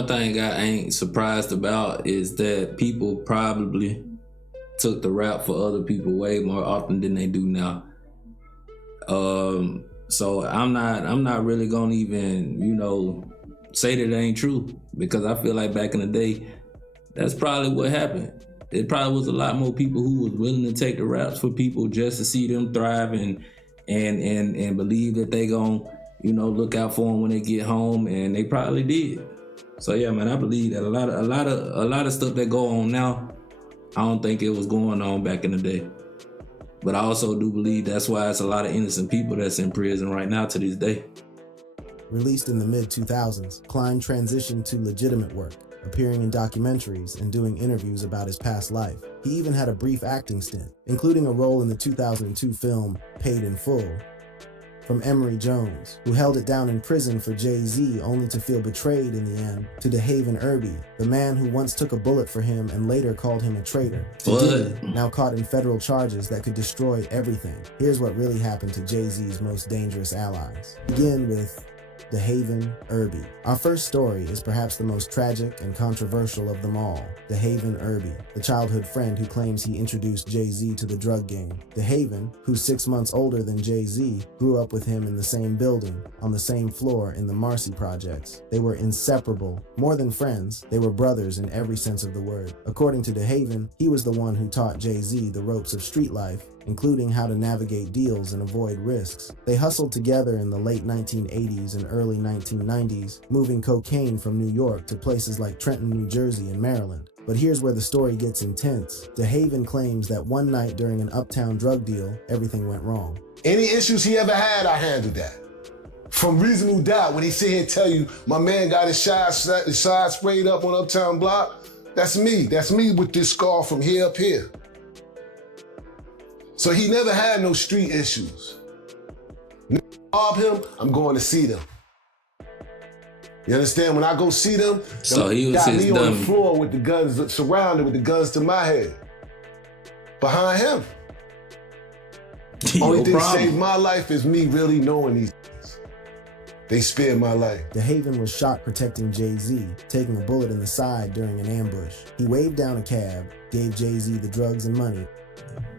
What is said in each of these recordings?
one thing I ain't surprised about is that people probably took the rap for other people way more often than they do now. So I'm not really gonna even, say that it ain't true, because I feel like back in the day, that's probably what happened. There probably was a lot more people who was willing to take the raps for people just to see them thrive and believe that they gon' look out for them when they get home, and they probably did. So yeah, man, I believe that a lot of stuff that go on now, I don't think it was going on back in the day. But I also do believe that's why it's a lot of innocent people that's in prison right now to this day. Released in the mid-2000s, Klein transitioned to legitimate work, appearing in documentaries and doing interviews about his past life. He even had a brief acting stint, including a role in the 2002 film Paid in Full, from Emory Jones, who held it down in prison for Jay-Z only to feel betrayed in the end, to DeHaven Irby, the man who once took a bullet for him and later called him a traitor. To Diddy, now caught in federal charges that could destroy everything. Here's what really happened to Jay-Z's most dangerous allies. Begin with DeHaven Irby. Our first story is perhaps the most tragic and controversial of them all. DeHaven Irby, the childhood friend who claims he introduced Jay-Z to the drug game. DeHaven, who's 6 months older than Jay-Z, grew up with him in the same building, on the same floor in the Marcy projects. They were inseparable. More than friends, they were brothers in every sense of the word. According to DeHaven, he was the one who taught Jay-Z the ropes of street life, including how to navigate deals and avoid risks. They hustled together in the late 1980s and early 1990s, moving cocaine from New York to places like Trenton, New Jersey, and Maryland. But here's where the story gets intense. DeHaven claims that one night during an uptown drug deal, everything went wrong. Any issues he ever had, I handled that. From reasonable doubt, when he sit here and tell you, my man got his side sprayed up on Uptown Block, that's me. That's me with this scar from here up here. So he never had no street issues. Rob him, I'm going to see them. You understand? When I go see them, so he was got his me dummy on the floor with the guns, surrounded with the guns to my head. Behind him. Only thing that saved my life is me really knowing these things. They spared my life. DeHaven was shot protecting Jay-Z, taking a bullet in the side during an ambush. He waved down a cab, gave Jay-Z the drugs and money.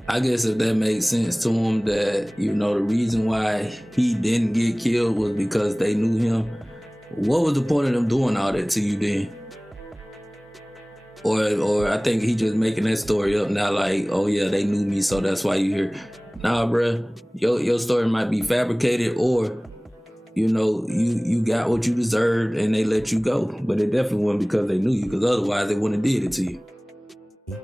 I guess if that makes sense to him, that, the reason why he didn't get killed was because they knew him, what was the point of them doing all that to you then? Or I think he just making that story up now, like, oh yeah, they knew me, so that's why you here. Nah, bruh, your story might be fabricated, or, you got what you deserved and they let you go. But it definitely wasn't because they knew you, because otherwise they wouldn't have did it to you.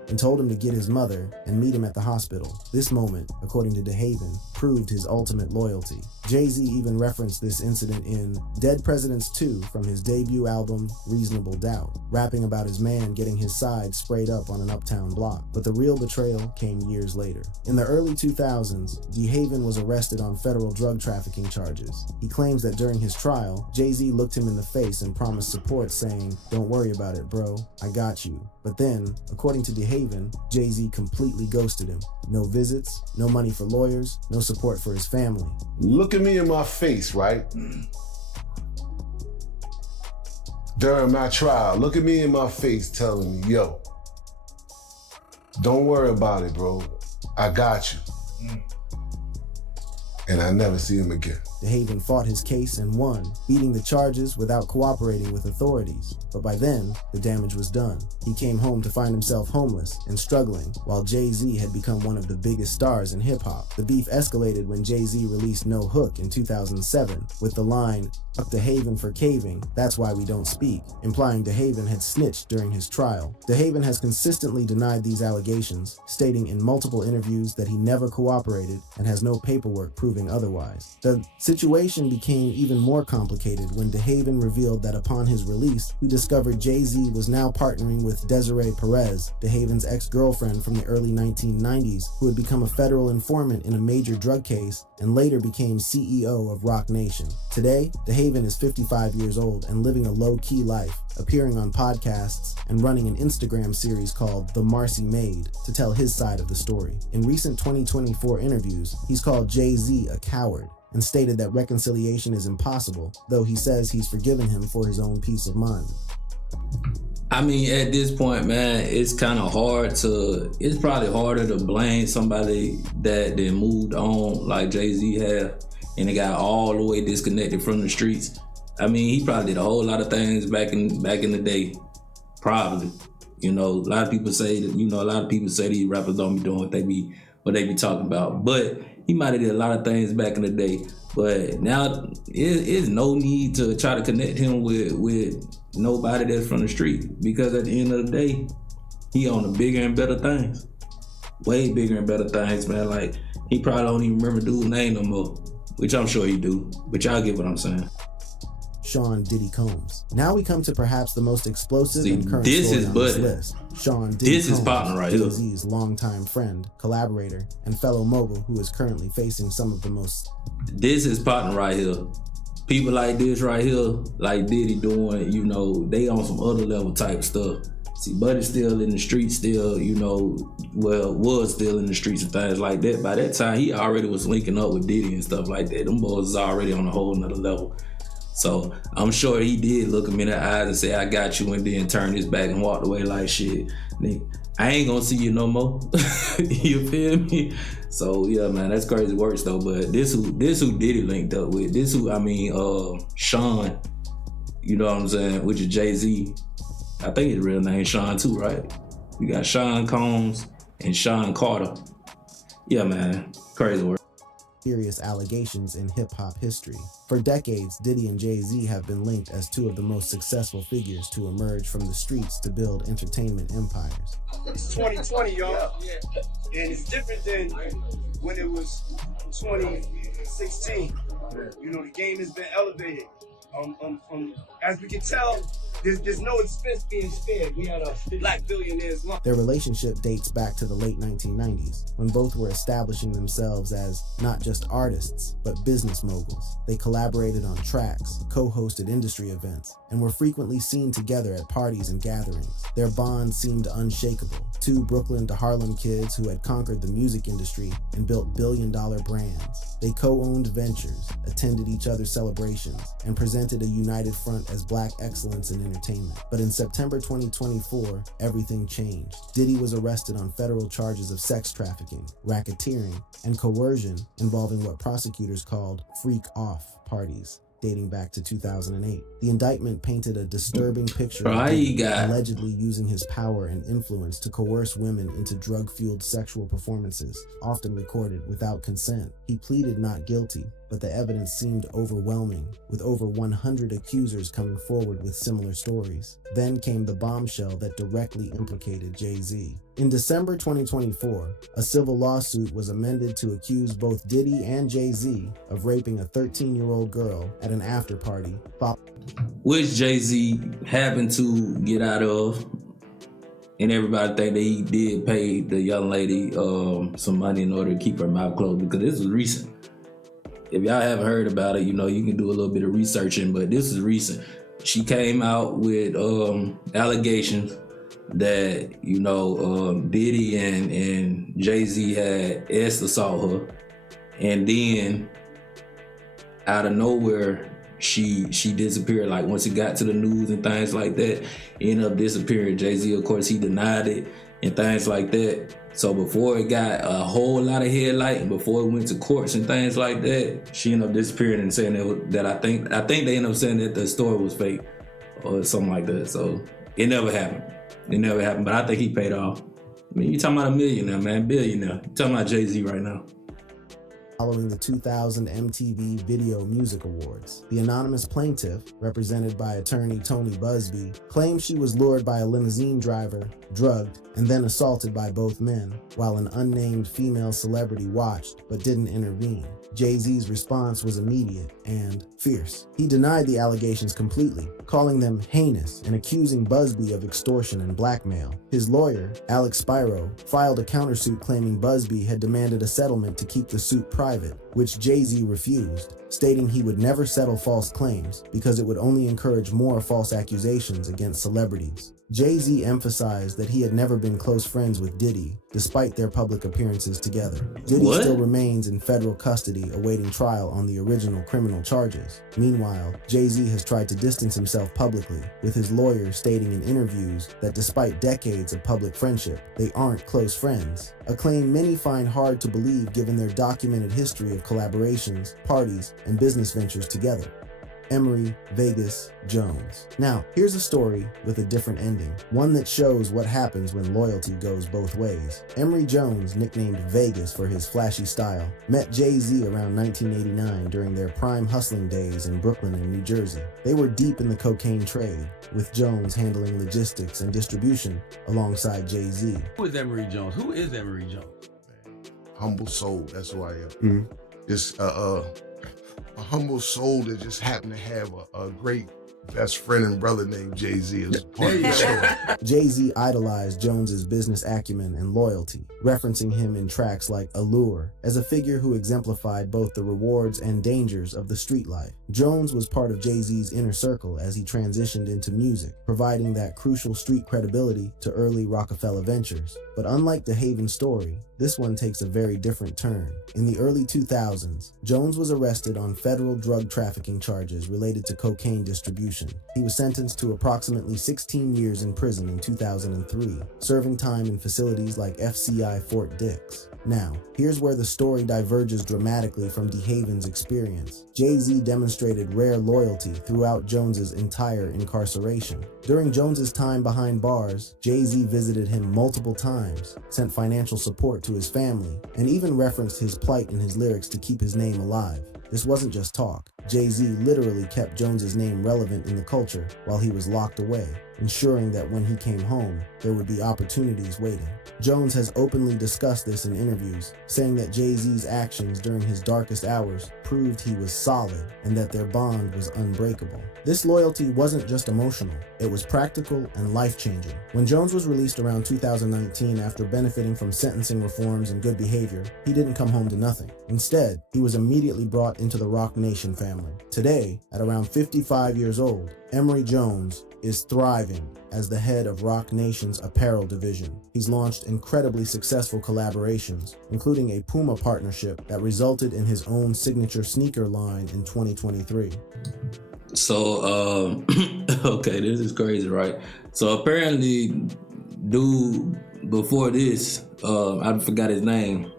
And told him to get his mother and meet him at the hospital. This moment, according to DeHaven, proved his ultimate loyalty. Jay-Z even referenced this incident in Dead Presidents 2 from his debut album, Reasonable Doubt, rapping about his man getting his side sprayed up on an uptown block. But the real betrayal came years later. In the early 2000s, DeHaven was arrested on federal drug trafficking charges. He claims that during his trial, Jay-Z looked him in the face and promised support, saying, "Don't worry about it, bro. I got you." But then, according to DeHaven, Jay-Z completely ghosted him. No visits, no money for lawyers, no support for his family. Look at me in my face, right? During my trial, look at me in my face telling me, yo, don't worry about it, bro. I got you. And I never see him again. DeHaven fought his case and won, beating the charges without cooperating with authorities. But by then, the damage was done. He came home to find himself homeless and struggling, while Jay-Z had become one of the biggest stars in hip-hop. The beef escalated when Jay-Z released No Hook in 2007, with the line, "Fuck DeHaven for caving, that's why we don't speak," implying DeHaven had snitched during his trial. DeHaven has consistently denied these allegations, stating in multiple interviews that he never cooperated and has no paperwork proving otherwise. The situation became even more complicated when DeHaven revealed that upon his release, he discovered Jay-Z was now partnering with Desiree Perez, DeHaven's ex-girlfriend from the early 1990s, who had become a federal informant in a major drug case and later became CEO of Roc Nation. Today, DeHaven is 55 years old and living a low-key life, appearing on podcasts and running an Instagram series called The Marcy Maid to tell his side of the story. In recent 2024 interviews, he's called Jay-Z a coward and stated that reconciliation is impossible, though he says he's forgiven him for his own peace of mind. I mean, at this point, man, it's kind of it's probably harder to blame somebody that then moved on like Jay-Z have and they got all the way disconnected from the streets. I mean, he probably did a whole lot of things back in the day, probably. You know, a lot of people say these rappers don't be doing what they be talking about. But he might have did a lot of things back in the day. But now it's no need to try to connect him with nobody that's from the street, because at the end of the day, he on the bigger and better things. Way bigger and better things, man. Like, he probably don't even remember dude's name no more, which I'm sure he do. But y'all get what I'm saying. Sean Diddy Combs. Now we come to perhaps the most explosive and current story on this list. Sean Diddy Combs, is partner right here. Jay-Z's longtime friend, collaborator, and fellow mogul who is currently facing some of the most... This is partner right here. People like this right here, like Diddy doing, you know, they on some other level type stuff. See, Buddy's still in the streets, still, you know, was still in the streets and things like that. By that time, he already was linking up with Diddy and stuff like that. Them boys is already on a whole nother level. So I'm sure he did look him in the eyes and say, I got you, and then turn his back and walked away like, shit, nigga, I ain't gonna see you no more. You feel me? So yeah, man, that's crazy works though. But this who Diddy linked up with. Sean, you know what I'm saying, which is Jay-Z. I think his real name Sean too, right? We got Sean Combs and Sean Carter. Yeah, man, crazy work. Serious allegations in hip-hop history. For decades, Diddy and Jay-Z have been linked as two of the most successful figures to emerge from the streets to build entertainment empires. It's 2020, y'all. Yeah. And it's different than when it was 2016. You know, the game has been elevated. As we can tell, there's no expense being spared. We had a black billionaires lunch. Their relationship dates back to the late 1990s, when both were establishing themselves as not just artists, but business moguls. They collaborated on tracks, co-hosted industry events, and were frequently seen together at parties and gatherings. Their bond seemed unshakable. Two Brooklyn to Harlem kids who had conquered the music industry and built billion-dollar brands. They co-owned ventures, attended each other's celebrations, and presented a united front as black excellence in entertainment. But in September 2024, everything changed. Diddy was arrested on federal charges of sex trafficking, racketeering, and coercion involving what prosecutors called freak-off parties, dating back to 2008. The indictment painted a disturbing picture of Diddy allegedly using his power and influence to coerce women into drug-fueled sexual performances, often recorded without consent. He pleaded not guilty, but the evidence seemed overwhelming, with over 100 accusers coming forward with similar stories. Then came the bombshell that directly implicated Jay-Z. In December 2024, a civil lawsuit was amended to accuse both Diddy and Jay-Z of raping a 13-year-old girl at an after-party, which Jay-Z happened to get out of, and everybody think that he did pay the young lady some money in order to keep her mouth closed, because this was recent. If y'all haven't heard about it, you know, you can do a little bit of researching, but this is recent. She came out with allegations that, you know, Diddy and Jay-Z had assault her, and then out of nowhere, she disappeared. Like, once it got to the news and things like that, ended up disappearing. Jay-Z, of course, he denied it and things like that. So before it got a whole lot of headlight and before it went to courts and things like that, she ended up disappearing and saying that I think they ended up saying that the story was fake or something like that. So it never happened. But I think he paid off. I mean, you talking about a millionaire, man, billionaire. You talking about Jay-Z right now. Following the 2000 MTV Video Music Awards, the anonymous plaintiff, represented by attorney Tony Busby, claimed she was lured by a limousine driver, drugged, and then assaulted by both men, while an unnamed female celebrity watched but didn't intervene. Jay-Z's response was immediate and fierce. He denied the allegations completely, calling them heinous and accusing Busby of extortion and blackmail. His lawyer, Alex Spiro, filed a countersuit claiming Busby had demanded a settlement to keep the suit private, which Jay-Z refused, stating he would never settle false claims because it would only encourage more false accusations against celebrities. Jay-Z emphasized that he had never been close friends with Diddy, despite their public appearances together. Diddy What? still remains in federal custody awaiting trial on the original criminal charges. Meanwhile, Jay-Z has tried to distance himself publicly, with his lawyer stating in interviews that despite decades of public friendship, they aren't close friends, a claim many find hard to believe given their documented history of collaborations, parties, and business ventures together. Emery, Vegas, Jones. Now, here's a story with a different ending, one that shows what happens when loyalty goes both ways. Emery Jones, nicknamed Vegas for his flashy style, met Jay-Z around 1989 during their prime hustling days in Brooklyn and New Jersey. They were deep in the cocaine trade, with Jones handling logistics and distribution alongside Jay-Z. Who is Emery Jones? Who is Emery Jones? Humble soul, that's who I am. Just a humble soul that just happened to have a great best friend and brother named Jay-Z as part of the story. Jay-Z idolized Jones's business acumen and loyalty, referencing him in tracks like Allure as a figure who exemplified both the rewards and dangers of the street life. Jones was part of Jay-Z's inner circle as he transitioned into music, providing that crucial street credibility to early Roc-A-Fella ventures. But unlike the Haven story, this one takes a very different turn. In the early 2000s, Jones was arrested on federal drug trafficking charges related to cocaine distribution. He was sentenced to approximately 16 years in prison in 2003, serving time in facilities like FCI Fort Dix. Now, here's where the story diverges dramatically from DeHaven's experience. Jay-Z demonstrated rare loyalty throughout Jones's entire incarceration. During Jones's time behind bars, Jay-Z visited him multiple times, sent financial support to his family, and even referenced his plight in his lyrics to keep his name alive. This wasn't just talk. Jay-Z literally kept Jones's name relevant in the culture while he was locked away, ensuring that when he came home, there would be opportunities waiting. Jones has openly discussed this in interviews, saying that Jay-Z's actions during his darkest hours proved he was solid and that their bond was unbreakable. This loyalty wasn't just emotional, it was practical and life-changing. When Jones was released around 2019 after benefiting from sentencing reforms and good behavior, he didn't come home to nothing. Instead, he was immediately brought into the Roc Nation family. Today, at around 55 years old, Emery Jones is thriving as the head of Roc Nation's apparel division. He's launched incredibly successful collaborations, including a Puma partnership that resulted in his own signature sneaker line in 2023. So, okay, this is crazy, right? So apparently, dude, before this, I forgot his name,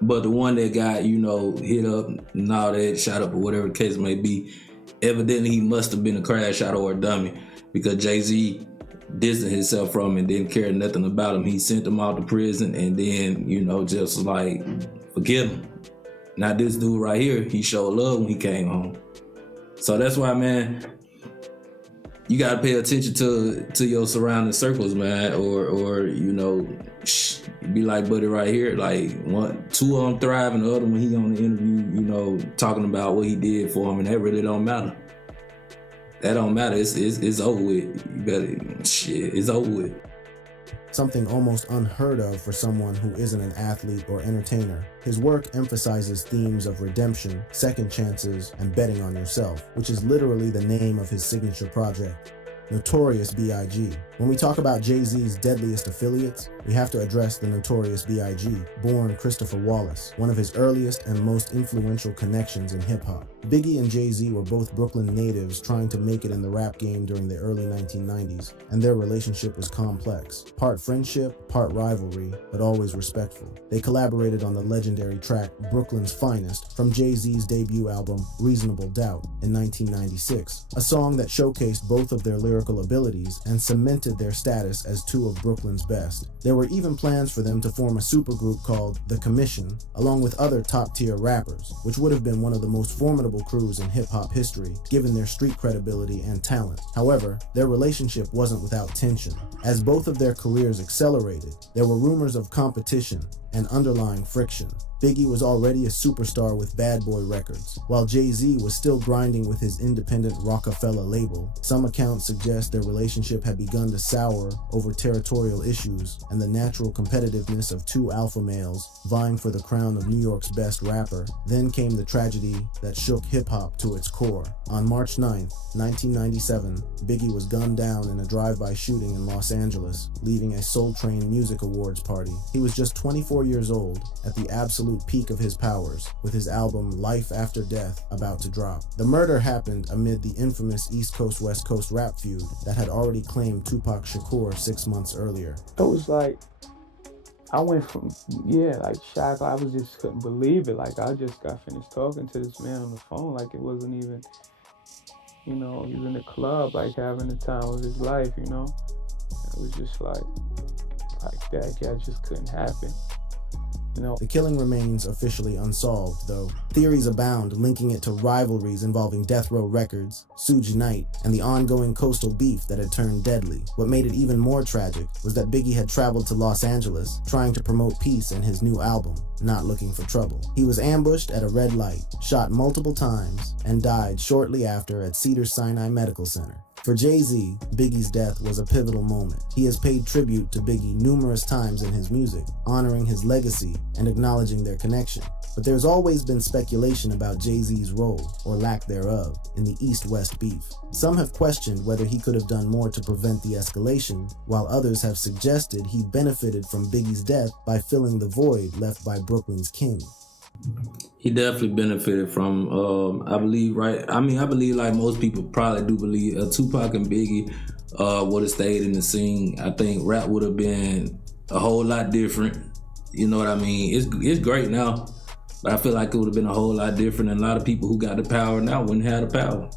but the one that got, hit up and all that, shot up or whatever the case may be, evidently he must have been a crash out or a dummy, because Jay-Z distanced himself from him and didn't care nothing about him. He sent him out to prison and then, just like, forget him. Now this dude right here, he showed love when he came home. So that's why, man, you gotta pay attention to your surrounding circles, man, or be like Buddy right here, like two of them thrive and the other one he on the interview, talking about what he did for him, and that really don't matter. That don't matter. It's over with. You better it's over with. Something almost unheard of for someone who isn't an athlete or entertainer. His work emphasizes themes of redemption, second chances, and betting on yourself, which is literally the name of his signature project, Notorious B.I.G. When we talk about Jay-Z's deadliest affiliates, we have to address the Notorious B.I.G., born Christopher Wallace, one of his earliest and most influential connections in hip-hop. Biggie and Jay-Z were both Brooklyn natives trying to make it in the rap game during the early 1990s, and their relationship was complex. Part friendship, part rivalry, but always respectful. They collaborated on the legendary track Brooklyn's Finest from Jay-Z's debut album Reasonable Doubt in 1996, a song that showcased both of their lyrical abilities and cemented their status as two of Brooklyn's best. There were even plans for them to form a supergroup called The Commission, along with other top-tier rappers, which would have been one of the most formidable crews in hip-hop history, given their street credibility and talent. However, their relationship wasn't without tension. As both of their careers accelerated, there were rumors of competition, and underlying friction. Biggie was already a superstar with Bad Boy Records, while Jay-Z was still grinding with his independent Roc-A-Fella label. Some accounts suggest their relationship had begun to sour over territorial issues and the natural competitiveness of two alpha males vying for the crown of New York's best rapper. Then came the tragedy that shook hip-hop to its core. On March 9, 1997, Biggie was gunned down in a drive-by shooting in Los Angeles, leaving a Soul Train Music Awards party. He was just 24 years old, at the absolute peak of his powers, with his album Life After Death about to drop. The murder happened amid the infamous East Coast-West Coast rap feud that had already claimed Tupac Shakur 6 months earlier. It was like, I went from, like shock. I just couldn't believe it. Like, I just got finished talking to this man on the phone. Like, it wasn't even, he was in the club, like, having the time of his life, It was just like that just couldn't happen. The killing remains officially unsolved, though. Theories abound linking it to rivalries involving Death Row Records, Suge Knight, and the ongoing coastal beef that had turned deadly. What made it even more tragic was that Biggie had traveled to Los Angeles, trying to promote peace in his new album, not looking for trouble. He was ambushed at a red light, shot multiple times, and died shortly after at Cedars-Sinai Medical Center. For Jay-Z, Biggie's death was a pivotal moment. He has paid tribute to Biggie numerous times in his music, honoring his legacy and acknowledging their connection. But there's always been speculation about Jay-Z's role, or lack thereof, in the East-West beef. Some have questioned whether he could have done more to prevent the escalation, while others have suggested he benefited from Biggie's death by filling the void left by Brooklyn's King. He definitely benefited from, I believe like most people probably do believe Tupac and Biggie would have stayed in the scene. I think rap would have been a whole lot different. You know what I mean? It's great now, but I feel like it would have been a whole lot different, and a lot of people who got the power now wouldn't have the power.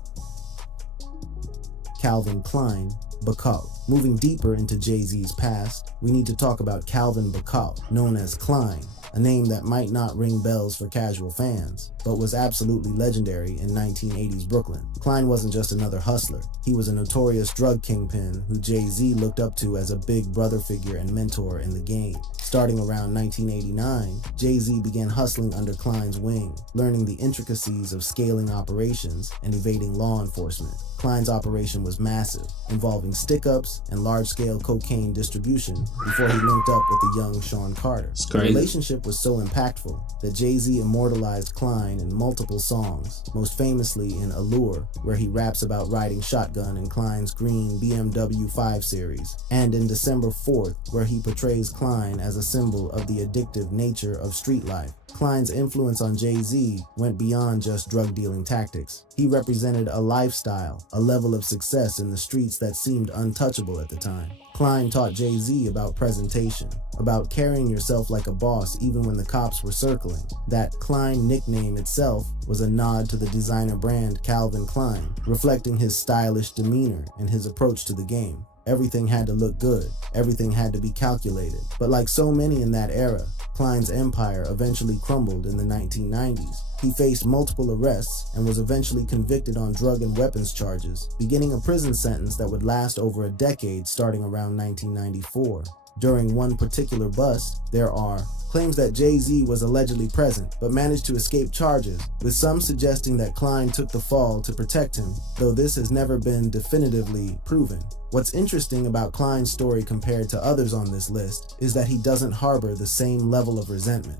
Calvin Klein, Bacall. Moving deeper into Jay-Z's past, we need to talk about Calvin Bacall, known as Klein, a name that might not ring bells for casual fans, but was absolutely legendary in 1980s Brooklyn. Klein wasn't just another hustler. He was a notorious drug kingpin who Jay-Z looked up to as a big brother figure and mentor in the game. Starting around 1989, Jay-Z began hustling under Klein's wing, learning the intricacies of scaling operations and evading law enforcement. Klein's operation was massive, involving stick-ups and large-scale cocaine distribution before he linked up with the young Sean Carter. The relationship was so impactful that Jay-Z immortalized Klein in multiple songs, most famously in Allure, where he raps about riding shotgun in Klein's green BMW 5 Series, and in December 4th, where he portrays Klein as a symbol of the addictive nature of street life. Klein's influence on Jay-Z went beyond just drug-dealing tactics. He represented a lifestyle, a level of success in the streets that seemed untouchable at the time. Klein taught Jay-Z about presentation, about carrying yourself like a boss even when the cops were circling. That Klein nickname itself was a nod to the designer brand Calvin Klein, reflecting his stylish demeanor and his approach to the game. Everything had to look good. Everything had to be calculated. But like so many in that era, Klein's empire eventually crumbled in the 1990s. He faced multiple arrests and was eventually convicted on drug and weapons charges, beginning a prison sentence that would last over a decade starting around 1994. During one particular bust, there are claims that Jay-Z was allegedly present, but managed to escape charges, with some suggesting that Klein took the fall to protect him, though this has never been definitively proven. What's interesting about Klein's story compared to others on this list is that he doesn't harbor the same level of resentment.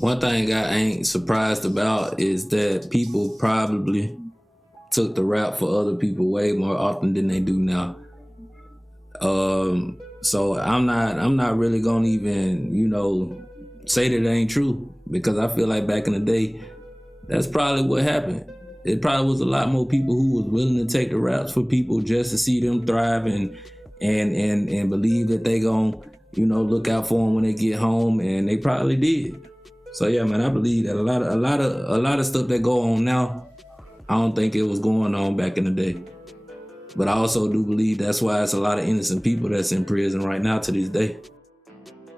One thing I ain't surprised about is that people probably took the rap for other people way more often than they do now. So I'm not really gonna even, say that it ain't true, because I feel like back in the day, that's probably what happened. It probably was a lot more people who was willing to take the raps for people just to see them thrive and believe that they gonna, look out for them when they get home, and they probably did. So yeah, man, I believe that a lot of stuff that go on now, I don't think it was going on back in the day. But I also do believe that's why it's a lot of innocent people that's in prison right now to this day.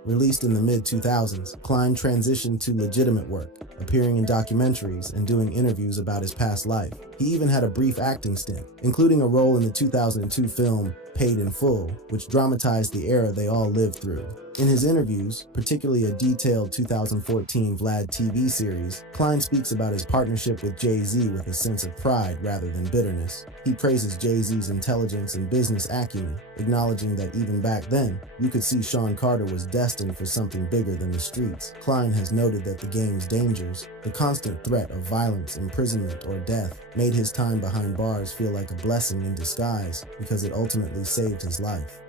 Released in the mid-2000s, Klein transitioned to legitimate work, appearing in documentaries and doing interviews about his past life. He even had a brief acting stint, including a role in the 2002 film Paid in Full, which dramatized the era they all lived through. In his interviews, particularly a detailed 2014 Vlad TV series, Klein speaks about his partnership with Jay-Z with a sense of pride rather than bitterness. He praises Jay-Z's intelligence and business acumen, acknowledging that even back then, you could see Sean Carter was destined for something bigger than the streets. Klein has noted that the game's dangers, the constant threat of violence, imprisonment, or death, made his time behind bars feel like a blessing in disguise because it ultimately saved his life.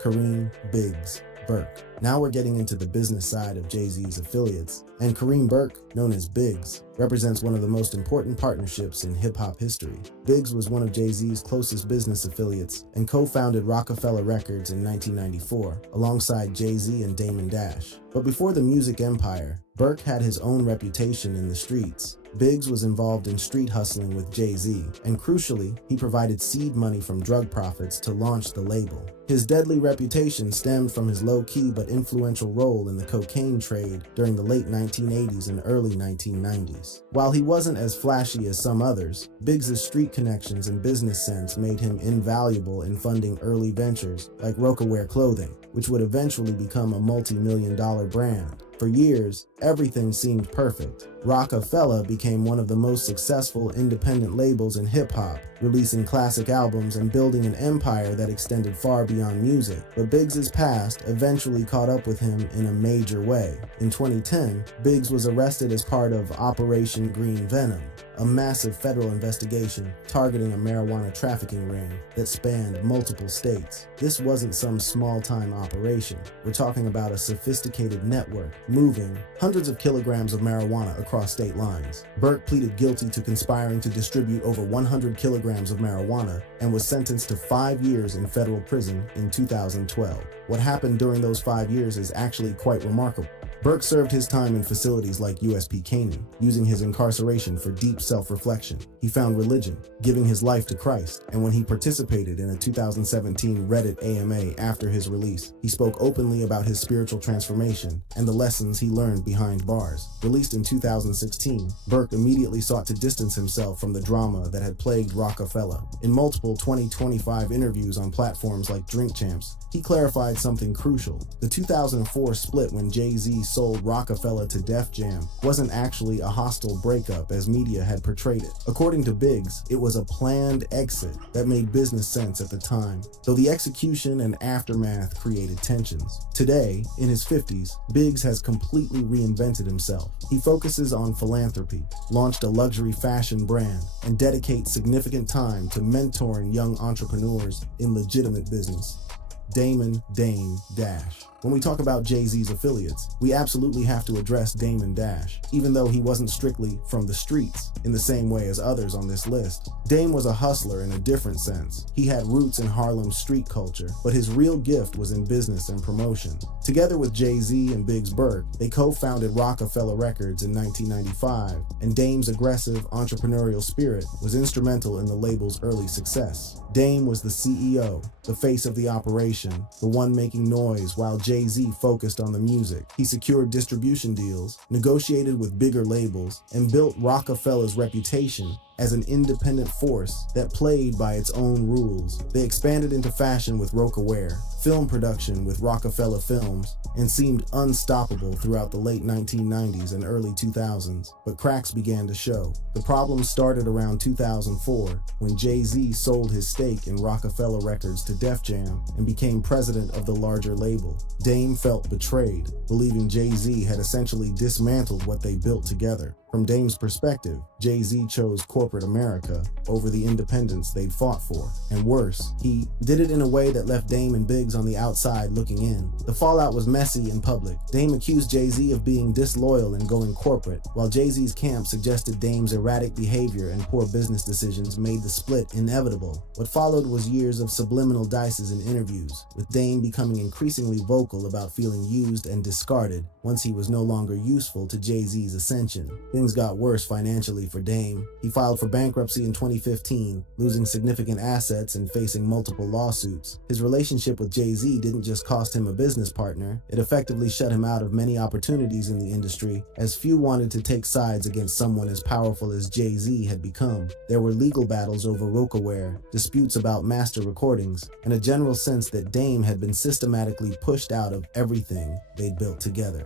Kareem Biggs Burke. Now we're getting into the business side of Jay-Z's affiliates, and Kareem Burke, known as Biggs, represents one of the most important partnerships in hip-hop history. Biggs was one of Jay-Z's closest business affiliates and co-founded Roc-A-Fella Records in 1994, alongside Jay-Z and Damon Dash. But before the music empire, Burke had his own reputation in the streets. Biggs was involved in street hustling with Jay-Z, and crucially, he provided seed money from drug profits to launch the label. His deadly reputation stemmed from his low-key but influential role in the cocaine trade during the late 1980s and early 1990s. While he wasn't as flashy as some others, Biggs' street connections and business sense made him invaluable in funding early ventures like Roc-A Clothing, which would eventually become a multi-million-dollar brand. For years, everything seemed perfect. Roc-A-Fella became one of the most successful independent labels in hip-hop, releasing classic albums and building an empire that extended far beyond music. But Biggs' past eventually caught up with him in a major way. In 2010, Biggs was arrested as part of Operation Green Venom, a massive federal investigation targeting a marijuana trafficking ring that spanned multiple states. This wasn't some small-time operation. We're talking about a sophisticated network moving hundreds of kilograms of marijuana across state lines. Burke pleaded guilty to conspiring to distribute over 100 kilograms of marijuana and was sentenced to 5 years in federal prison in 2012. What happened during those 5 years is actually quite remarkable. Burke served his time in facilities like USP Canaan, using his incarceration for deep self-reflection. He found religion, giving his life to Christ, and when he participated in a 2017 Reddit AMA after his release, he spoke openly about his spiritual transformation and the lessons he learned behind bars. Released in 2016, Burke immediately sought to distance himself from the drama that had plagued Roc-A-Fella. In multiple 2025 interviews on platforms like Drink Champs, he clarified something crucial. The 2004 split when Jay-Z sold Roc-A-Fella to Def Jam wasn't actually a hostile breakup as media had portrayed it. According to Biggs, it was a planned exit that made business sense at the time, though the execution and aftermath created tensions. Today, in his 50s, Biggs has completely reinvented himself. He focuses on philanthropy, launched a luxury fashion brand, and dedicates significant time to mentoring young entrepreneurs in legitimate business. Dame Dash. When we talk about Jay-Z's affiliates, we absolutely have to address Damon Dash, even though he wasn't strictly from the streets in the same way as others on this list. Dame was a hustler in a different sense. He had roots in Harlem's street culture, but his real gift was in business and promotion. Together with Jay-Z and Biggs Burke, they co-founded Roc-A-Fella Records in 1995, and Dame's aggressive entrepreneurial spirit was instrumental in the label's early success. Dame was the CEO, the face of the operation, the one making noise while Jay-Z focused on the music. He secured distribution deals, negotiated with bigger labels, and built Roc-A-Fella's reputation as an independent force that played by its own rules. They expanded into fashion with Roc-A, film production with Roc-A-Fella Films, and seemed unstoppable throughout the late 1990s and early 2000s, but cracks began to show. The problem started around 2004 when Jay-Z sold his stake in Roc-A-Fella Records to Def Jam and became president of the larger label. Dame felt betrayed, believing Jay-Z had essentially dismantled what they built together. From Dame's perspective, Jay-Z chose corporate America over the independence they'd fought for. And worse, he did it in a way that left Dame and Biggs on the outside looking in. The fallout was messy in public. Dame accused Jay-Z of being disloyal and going corporate, while Jay-Z's camp suggested Dame's erratic behavior and poor business decisions made the split inevitable. What followed was years of subliminal dices in interviews, with Dame becoming increasingly vocal about feeling used and discarded once he was no longer useful to Jay-Z's ascension. Things things got worse financially for Dame. He filed for bankruptcy in 2015, losing significant assets and facing multiple lawsuits. His relationship with Jay-Z didn't just cost him a business partner, it effectively shut him out of many opportunities in the industry, as few wanted to take sides against someone as powerful as Jay-Z had become. There were legal battles over Roc-A-Ware, disputes about master recordings, and a general sense that Dame had been systematically pushed out of everything they'd built together.